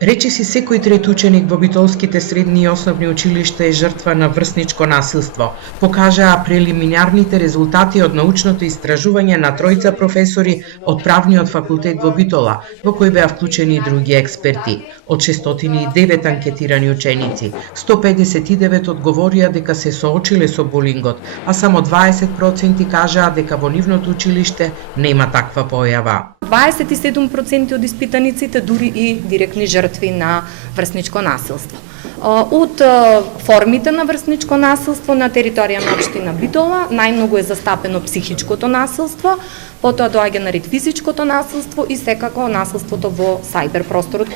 Речиси секој трети ученик во битолските средни и основни училишта е жртва на врсничко насилство, покажаа прелиминарните резултати од научното истражување на тројца професори од Правниот факултет во Битола, во кој беа вклучени и други експерти. Од 609 анкетирани ученици, 159 одговорија дека се соочиле со булингот, а само 20% кажаа дека во нивното училиште нема таква појава. 27% од испитаниците дури и директни жртви на врсничко насилство. Од формите на врсничко насилство на територија на општина Битола најмногу е застапено психичкото насилство, потоа доаѓа на ред физичкото насилство и секако насилството во сајбер просторот.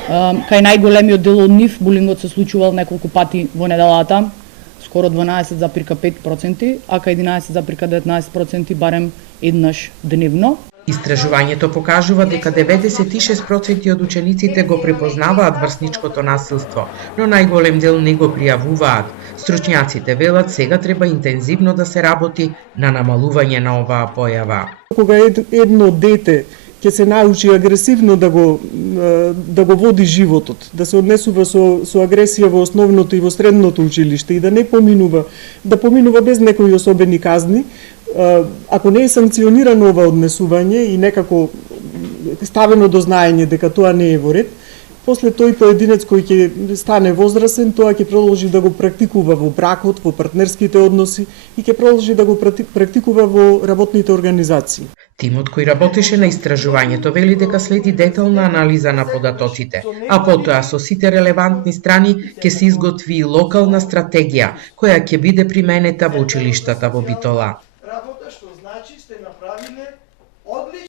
Кај најголемиот дел од нив булингот се случувал неколку пати во неделата, скоро 12,5%, а кај 11,19% барем еднаш дневно. Истражувањето покажува дека 96% од учениците го препознаваат врсничкото насилство, но најголем дел не го пријавуваат. Стручњаците велат сега треба интензивно да се работи на намалување на оваа појава. Кога едно дете ќе се научи агресивно да го води животот, да се однесува со агресија во основното и во средното училиште и да не поминува, да поминува без некои особени казни, ако не е санкционирано ова однесување и некако ставено до знаење дека тоа не е во ред, после тој поединец кој ќе стане возрасен, тоа ќе продолжи да го практикува во бракот, во партнерските односи и ќе продолжи да го практикува во работните организации. Тимот кој работеше на истражувањето вели дека следи детална анализа на податоците, а потоа со сите релевантни страни ќе се изготви локална стратегија која ќе биде применета во училиштата во Битола.